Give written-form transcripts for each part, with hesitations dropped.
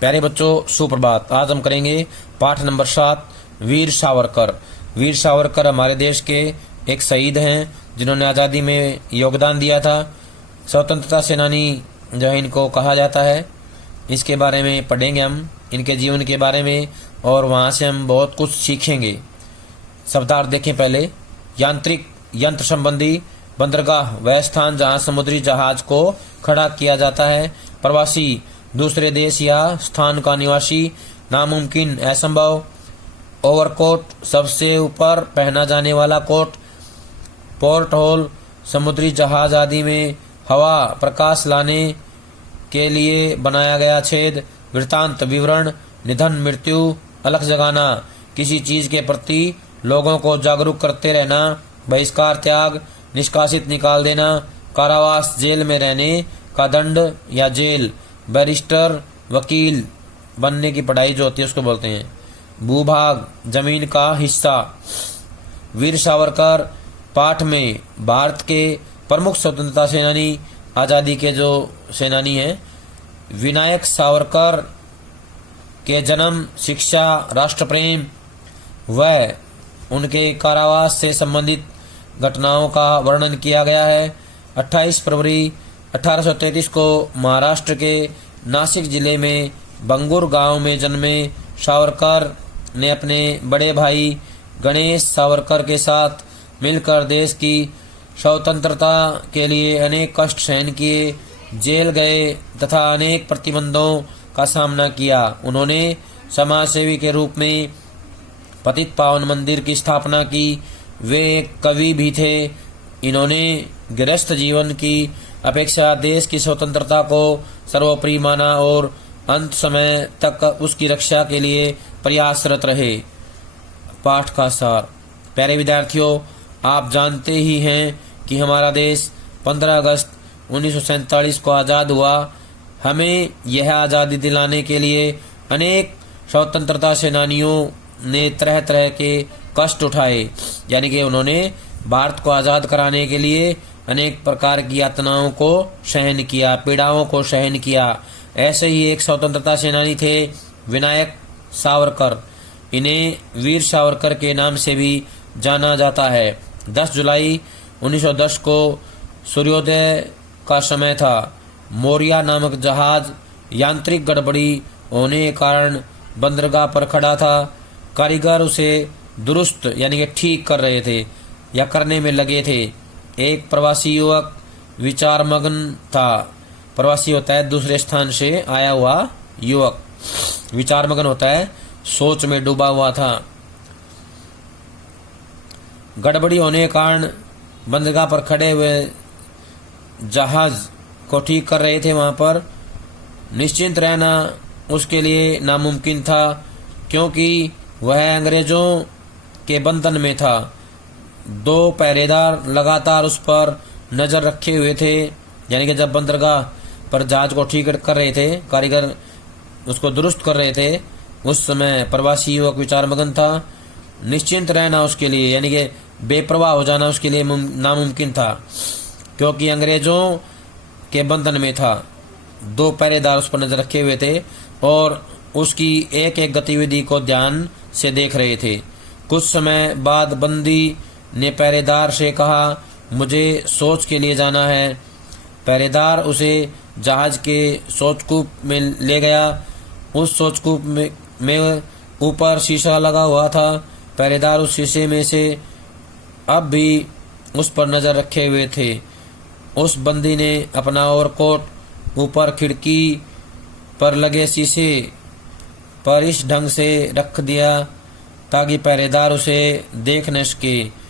प्यारे बच्चों सुप्रभात। आज हम करेंगे पाठ नंबर 7 वीर सावरकर। वीर सावरकर हमारे देश के एक शहीद हैं जिन्होंने आज़ादी में योगदान दिया था। स्वतंत्रता सेनानी जो है इनको कहा जाता है। इसके बारे में पढ़ेंगे हम, इनके जीवन के बारे में, और वहाँ से हम बहुत कुछ सीखेंगे। शब्दार्थ देखें पहले। यांत्रिक यंत्र संबंधी बंदरगाह वह स्थान जहाँ समुद्री जहाज को खड़ा किया जाता है। प्रवासी दूसरे देश या स्थान का निवासी। नामुमकिन असंभव। ओवरकोट सबसे ऊपर पहना जाने वाला कोट। पोर्ट होल समुद्री जहाज आदि में हवा प्रकाश लाने के लिए बनाया गया छेद। वृतांत विवरण। निधन मृत्यु। अलख जगाना किसी चीज के प्रति लोगों को जागरूक करते रहना। बहिष्कार त्याग। निष्कासित निकाल देना। कारावास जेल में रहने का दंड या जेल। बैरिस्टर वकील बनने की पढ़ाई जो होती है उसको बोलते हैं। भूभाग जमीन का हिस्सा। वीर सावरकर पाठ में भारत के प्रमुख स्वतंत्रता सेनानी, आजादी के जो सेनानी हैं। विनायक सावरकर के जन्म, शिक्षा, राष्ट्र प्रेम व उनके कारावास से संबंधित घटनाओं का वर्णन किया गया है। 28 फरवरी 1833 को महाराष्ट्र के नासिक जिले में बंगुर गांव में जन्मे सावरकर ने अपने बड़े भाई गणेश सावरकर के साथ मिलकर देश की स्वतंत्रता के लिए अनेक कष्ट सहन किए, जेल गए तथा अनेक प्रतिबंधों का सामना किया। उन्होंने समाज सेवी के रूप में पतित पावन मंदिर की स्थापना की। वे एक कवि भी थे। इन्होंने गृहस्थ जीवन की अपेक्षा देश की स्वतंत्रता को सर्वोपरि माना और अंत समय तक उसकी रक्षा के लिए प्रयासरत रहे। पाठ का सार। प्यारे विद्यार्थियों, आप जानते ही हैं कि हमारा देश 15 अगस्त 1947 को आज़ाद हुआ। हमें यह आज़ादी दिलाने के लिए अनेक स्वतंत्रता सेनानियों ने तरह तरह के कष्ट उठाए, यानी कि उन्होंने भारत को आज़ाद कराने के लिए अनेक प्रकार की यातनाओं को सहन किया, पीड़ाओं को सहन किया। ऐसे ही एक स्वतंत्रता सेनानी थे विनायक सावरकर। इन्हें वीर सावरकर के नाम से भी जाना जाता है। 10 जुलाई 1910 को सूर्योदय का समय था। मोरिया नामक जहाज यांत्रिक गड़बड़ी होने के कारण बंदरगाह पर खड़ा था। कारीगर उसे दुरुस्त यानी कि ठीक कर रहे थे या करने में लगे थे। एक प्रवासी युवक विचारमग्न था। प्रवासी होता है दूसरे स्थान से आया हुआ युवक। विचारमग्न होता है सोच में डूबा हुआ था। गड़बड़ी होने के कारण बंदरगाह पर खड़े हुए जहाज को ठीक कर रहे थे। वहां पर निश्चिंत रहना उसके लिए नामुमकिन था, क्योंकि वह अंग्रेजों के बंधन में था। 2 पहरेदार लगातार उस पर नजर रखे हुए थे, यानी कि जब बंदरगाह पर जहाज को ठीक कर रहे थे, कारीगर उसको दुरुस्त कर रहे थे, उस समय प्रवासी युवक विचारमग्न था। निश्चिंत रहना उसके लिए यानी कि बेपरवाह हो जाना उसके लिए नामुमकिन था, क्योंकि अंग्रेजों के बंधन में था। 2 पहरेदार उस पर नजर रखे हुए थे और उसकी एक एक गतिविधि को ध्यान से देख रहे थे। कुछ समय बाद बंदी ने पहरेदार से कहा, मुझे सोच के लिए जाना है। पहरेदार उसे जहाज के सोचकूप में ले गया। उस सोचकूप में ऊपर शीशा लगा हुआ था। पहरेदार उस शीशे में से अब भी उस पर नजर रखे हुए थे। उस बंदी ने अपना ओवरकोट ऊपर खिड़की पर लगे शीशे पर इस ढंग से रख दिया ताकि पहरेदार उसे देख न सके।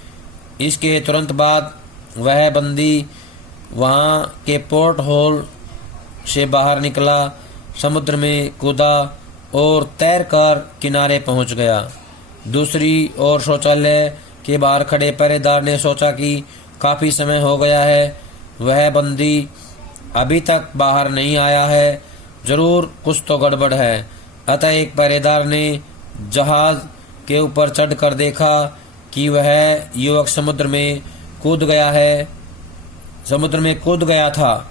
इसके तुरंत बाद वह बंदी वहां के पोर्ट होल से बाहर निकला, समुद्र में कूदा और तैरकर किनारे पहुंच गया। दूसरी ओर शौचालय के बाहर खड़े पहरेदार ने सोचा कि काफी समय हो गया है, वह बंदी अभी तक बाहर नहीं आया है, जरूर कुछ तो गड़बड़ है। अतः एक पहरेदार ने जहाज के ऊपर चढ़कर देखा कि वह युवक समुद्र में कूद गया था।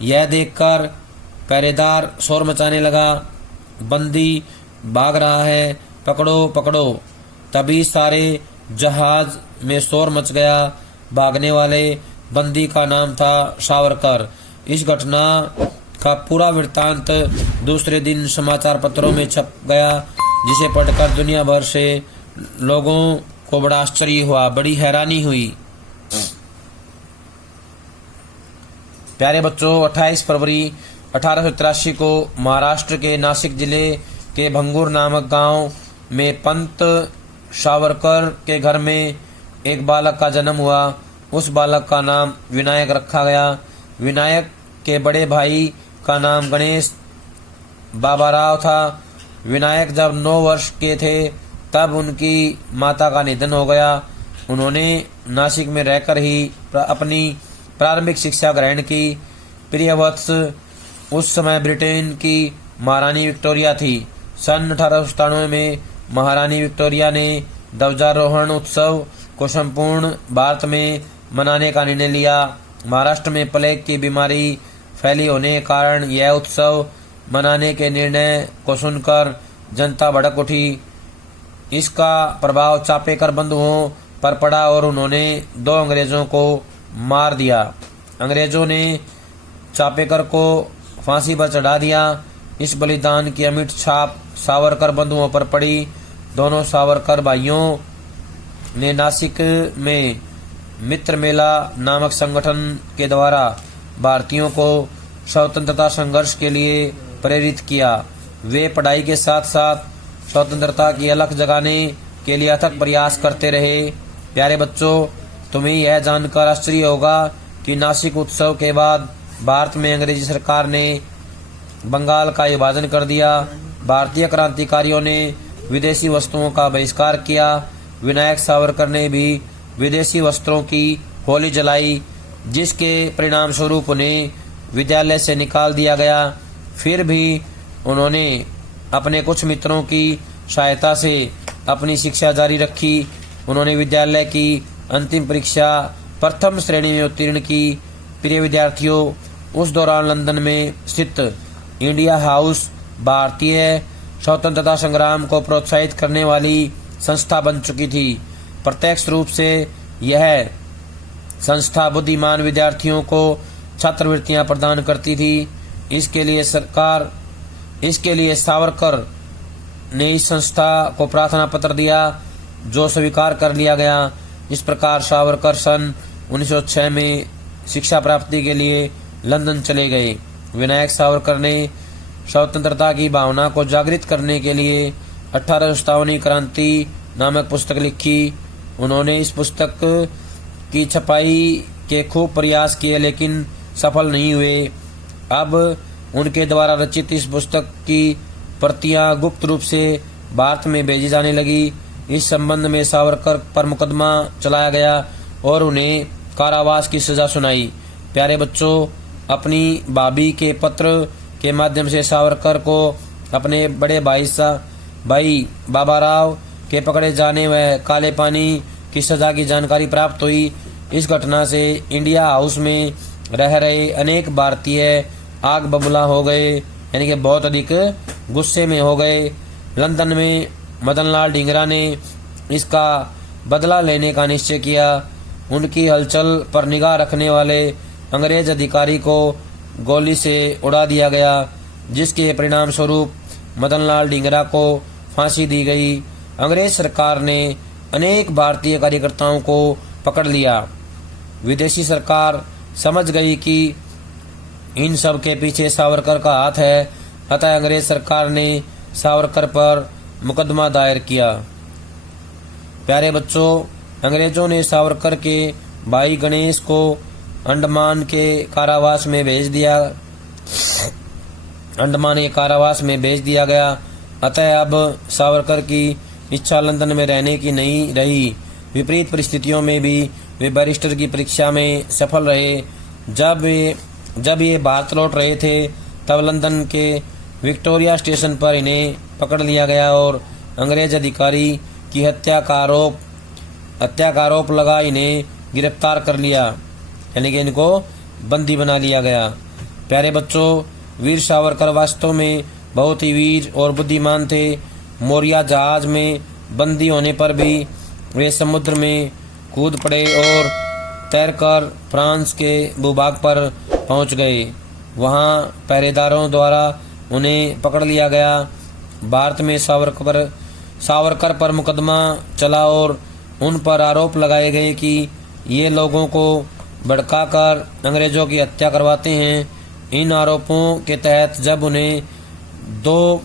यह देखकर पहरेदार शोर मचाने लगा बंदी भाग रहा है, पकड़ो पकड़ो। तभी सारे जहाज में शोर मच गया। भागने वाले बंदी का नाम था सावरकर। इस घटना का पूरा वृत्तांत दूसरे दिन समाचार पत्रों में छप गया, जिसे पढ़कर दुनिया भर से लोगों को बड़ा आश्चर्य हुआ, बड़ी हैरानी हुई। प्यारे बच्चों, 28 फरवरी 1883 को महाराष्ट्र के नासिक जिले के भंगूर नामक गांव में पंत सावरकर के घर में एक बालक का जन्म हुआ। उस बालक का नाम विनायक रखा गया। विनायक के बड़े भाई का नाम गणेश बाबाराव था। विनायक जब 9 वर्ष के थे तब उनकी माता का निधन हो गया। उन्होंने नासिक में रहकर ही अपनी प्रारंभिक शिक्षा ग्रहण की। प्रिय वत्स, उस समय ब्रिटेन की महारानी विक्टोरिया थी। सन 1897 में महारानी विक्टोरिया ने ध्वजारोहण उत्सव को संपूर्ण भारत में मनाने का निर्णय लिया। महाराष्ट्र में प्लेग की बीमारी फैली होने के कारण यह उत्सव मनाने के निर्णय को सुनकर जनता भड़क उठी। इसका प्रभाव चापेकर बंधुओं पर पड़ा और उन्होंने 2 अंग्रेजों को मार दिया। अंग्रेजों ने चापेकर को फांसी पर चढ़ा दिया। इस बलिदान की अमिट छाप सावरकर बंधुओं पर पड़ी। दोनों सावरकर भाइयों ने नासिक में मित्र मेला नामक संगठन के द्वारा भारतीयों को स्वतंत्रता संघर्ष के लिए प्रेरित किया। वे पढ़ाई के साथ साथ स्वतंत्रता की अलख जगाने के लिए अथक प्रयास करते रहे। प्यारे बच्चों, तुम्हें यह जानकर आश्चर्य होगा कि नासिक उत्सव के बाद भारत में अंग्रेजी सरकार ने बंगाल का विभाजन कर दिया। भारतीय क्रांतिकारियों ने विदेशी वस्तुओं का बहिष्कार किया। विनायक सावरकर ने भी विदेशी वस्त्रों की होली जलाई, जिसके परिणाम स्वरूप उन्हें विद्यालय से निकाल दिया गया। फिर भी उन्होंने अपने कुछ मित्रों की सहायता से अपनी शिक्षा जारी रखी। उन्होंने विद्यालय की अंतिम परीक्षा प्रथम श्रेणी में उत्तीर्ण की। प्रिय विद्यार्थियों, उस दौरान लंदन में स्थित इंडिया हाउस भारतीय स्वतंत्रता संग्राम को प्रोत्साहित करने वाली संस्था बन चुकी थी। प्रत्यक्ष रूप से यह संस्था बुद्धिमान विद्यार्थियों को छात्रवृत्तियां प्रदान करती थी। इसके लिए सावरकर ने इस संस्था को प्रार्थना पत्र दिया, जो स्वीकार कर लिया गया। इस प्रकार सावरकर सन 1906 में शिक्षा प्राप्ति के लिए लंदन चले गए। विनायक सावरकर ने स्वतंत्रता की भावना को जागृत करने के लिए 1857 क्रांति नामक पुस्तक लिखी। उन्होंने इस पुस्तक की छपाई के खूब प्रयास किए, लेकिन सफल नहीं हुए। अब उनके द्वारा रचित इस पुस्तक की प्रतियां गुप्त रूप से भारत में भेजी जाने लगी। इस संबंध में सावरकर पर मुकदमा चलाया गया और उन्हें कारावास की सजा सुनाई। प्यारे बच्चों, अपनी भाभी के पत्र के माध्यम से सावरकर को अपने बड़े भाई बाबाराव के पकड़े जाने व काले पानी की सजा की जानकारी प्राप्त हुई। इस घटना से इंडिया हाउस में रह रहे अनेक भारतीय आग बबूला हो गए, यानी कि बहुत अधिक गुस्से में हो गए। लंदन में मदनलाल ढींगरा ने इसका बदला लेने का निश्चय किया। उनकी हलचल पर निगाह रखने वाले अंग्रेज अधिकारी को गोली से उड़ा दिया गया, जिसके परिणाम स्वरूप मदनलाल ढींगरा को फांसी दी गई। अंग्रेज सरकार ने अनेक भारतीय कार्यकर्ताओं को पकड़ लिया। विदेशी सरकार समझ गई कि इन सब के पीछे सावरकर का हाथ है, अतः अंग्रेज सरकार ने सावरकर पर मुकदमा दायर किया। प्यारे बच्चों, अंग्रेजों ने सावरकर के भाई गणेश को अंडमान के कारावास में भेज दिया गया। अतः अब सावरकर की इच्छा लंदन में रहने की नहीं रही। विपरीत परिस्थितियों में भी वे बैरिस्टर की परीक्षा में सफल रहे। जब ये भारत लौट रहे थे तब लंदन के विक्टोरिया स्टेशन पर इन्हें पकड़ लिया गया और अंग्रेज अधिकारी की हत्या का आरोप लगा इन्हें गिरफ्तार कर लिया, यानी कि इनको बंदी बना लिया गया। प्यारे बच्चों, वीर सावरकर वास्तव में बहुत ही वीर और बुद्धिमान थे। मोरिया जहाज में बंदी होने पर भी वे समुद्र में कूद पड़े और तैरकर फ्रांस के भूभाग पर पहुंच गए। वहां पहरेदारों द्वारा उन्हें पकड़ लिया गया। भारत में सावरकर पर मुकदमा चला और उन पर आरोप लगाए गए कि ये लोगों को भड़काकर अंग्रेजों की हत्या करवाते हैं। इन आरोपों के तहत जब उन्हें 2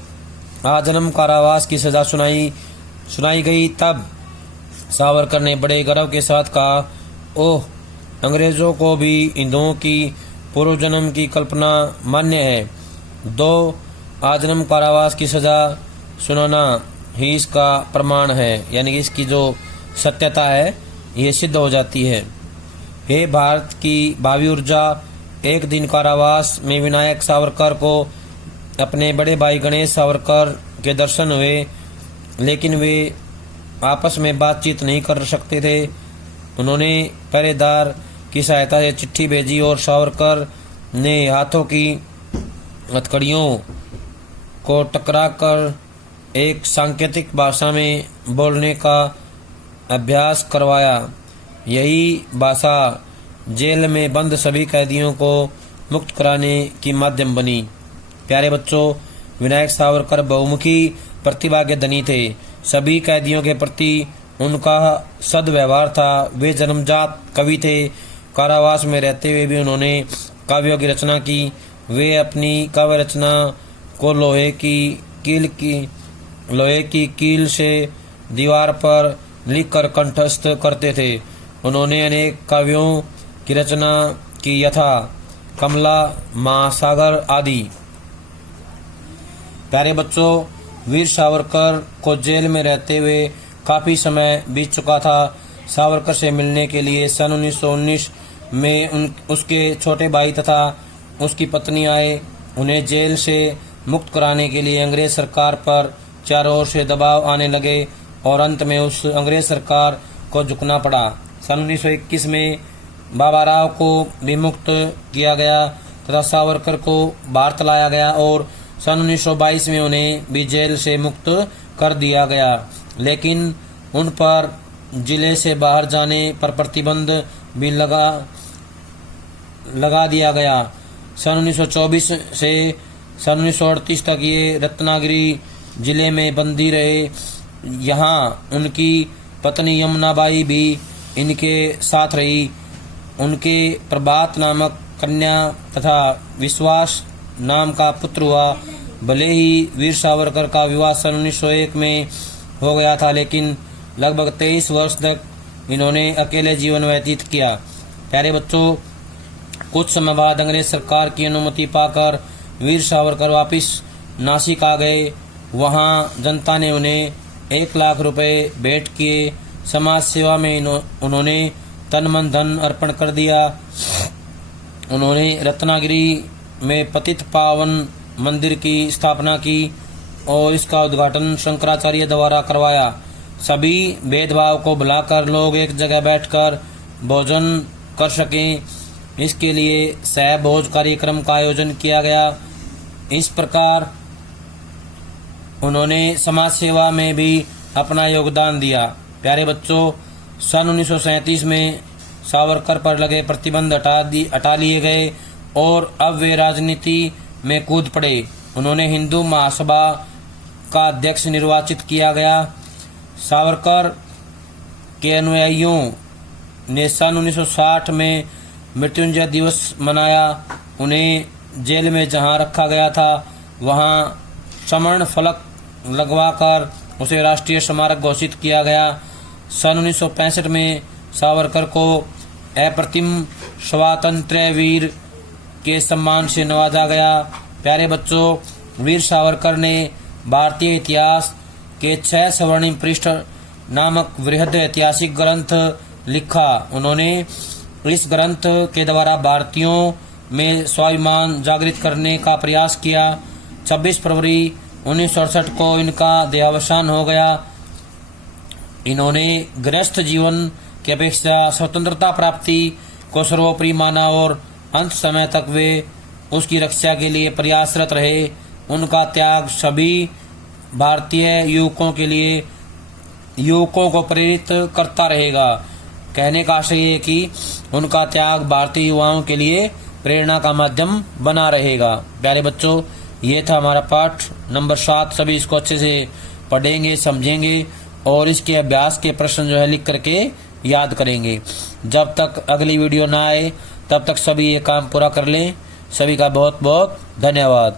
आजीवन कारावास की सजा सुनाई गई तब सावरकर ने बड़े गर्व के साथ कहा, ओह, अंग्रेजों को भी हिंदुओं की पूर्व जन्म की कल्पना मान्य है। 2 आजीवन कारावास की सजा सुनाना ही इसका प्रमाण है, यानी कि इसकी जो सत्यता है ये सिद्ध हो जाती है। हे भारत की भावी ऊर्जा, एक दिन कारावास में विनायक सावरकर को अपने बड़े भाई गणेश सावरकर के दर्शन हुए, लेकिन वे आपस में बातचीत नहीं कर सकते थे। उन्होंने पहरेदार की सहायता से चिट्ठी भेजी और सावरकर ने हाथों की हथकड़ियों को टकराकर एक सांकेतिक भाषा में बोलने का अभ्यास करवाया। यही भाषा जेल में बंद सभी कैदियों को मुक्त कराने की माध्यम बनी। प्यारे बच्चों, विनायक सावरकर बहुमुखी प्रतिभा के धनी थे। सभी कैदियों के प्रति उनका सद्व्यवहार था। वे जन्मजात कवि थे। कारावास में रहते हुए भी उन्होंने काव्यों की रचना की। वे अपनी काव्य रचना को लोहे की कील से दीवार पर लिखकर कंठस्थ करते थे। उन्होंने अनेक काव्यों की रचना की, यथा कमला, महासागर आदि। प्यारे बच्चों, वीर सावरकर को जेल में रहते हुए काफी समय बीत चुका था। सावरकर से मिलने के लिए सन 1919 में उसके छोटे भाई तथा उसकी पत्नी आए। उन्हें जेल से मुक्त कराने के लिए अंग्रेज सरकार पर चारों ओर से दबाव आने लगे और अंत में उस अंग्रेज सरकार को झुकना पड़ा। सन 1921 में बाबा राव को भी मुक्त किया गया तथा सावरकर को भारत लाया गया और सन 1922 में उन्हें भी जेल से मुक्त कर दिया गया, लेकिन उन पर जिले से बाहर जाने पर प्रतिबंध भी लगा दिया गया। सन 1924 से सन 1938 तक ये रत्नागिरी जिले में बंदी रहे। यहाँ उनकी पत्नी यमुनाबाई भी इनके साथ रही। उनके प्रभात नामक कन्या तथा विश्वास नाम का पुत्र हुआ। भले ही वीर सावरकर का विवाह सन 1901 में हो गया था, लेकिन लगभग 23 वर्ष तक इन्होंने अकेले जीवन व्यतीत किया। प्यारे बच्चों, कुछ समय बाद अंग्रेज सरकार की अनुमति पाकर वीर सावरकर वापिस नासिक आ गए। वहां जनता ने उन्हें 1 लाख रुपए भेंट किए। समाज सेवा में उन्होंने तन मन धन अर्पण कर दिया। उन्होंने रत्नागिरी में पतित पावन मंदिर की स्थापना की और इसका उद्घाटन शंकराचार्य द्वारा करवाया। सभी भेदभाव को भुलाकर लोग एक जगह बैठकर भोजन कर सकें, इसके लिए सहभोज कार्यक्रम का आयोजन किया गया। इस प्रकार उन्होंने समाज सेवा में भी अपना योगदान दिया। प्यारे बच्चों, सन 1937 में सावरकर पर लगे प्रतिबंध हटा लिए गए और अब वे राजनीति में कूद पड़े। उन्होंने हिंदू महासभा का अध्यक्ष निर्वाचित किया गया। सावरकर के अनुयायियों ने सन 1960 में मृत्युंजय दिवस मनाया। उन्हें जेल में जहां रखा गया था वहां स्वर्ण फलक लगवाकर उसे राष्ट्रीय स्मारक घोषित किया गया। सन 1965 में सावरकर को अप्रतिम स्वातंत्र्य वीर के सम्मान से नवाजा गया। प्यारे बच्चों, वीर सावरकर ने भारतीय इतिहास के 6 स्वर्णिम पृष्ठ नामक वृहद ऐतिहासिक ग्रंथ लिखा। उन्होंने इस ग्रंथ के द्वारा भारतीयों में स्वाभिमान जागृत करने का प्रयास किया। 26 फरवरी 1968 को इनका देहावसान हो गया। इन्होंने गृहस्थ जीवन की अपेक्षा स्वतंत्रता प्राप्ति को सर्वोपरि माना और अंत समय तक वे उसकी रक्षा के लिए प्रयासरत रहे। उनका त्याग सभी भारतीय युवकों को प्रेरित करता रहेगा। कहने का आशय ये कि उनका त्याग भारतीय युवाओं के लिए प्रेरणा का माध्यम बना रहेगा। प्यारे बच्चों, ये था हमारा पाठ नंबर 7। सभी इसको अच्छे से पढ़ेंगे, समझेंगे और इसके अभ्यास के प्रश्न जो है लिख करके याद करेंगे। जब तक अगली वीडियो ना आए तब तक सभी ये काम पूरा कर लें। सभी का बहुत बहुत धन्यवाद।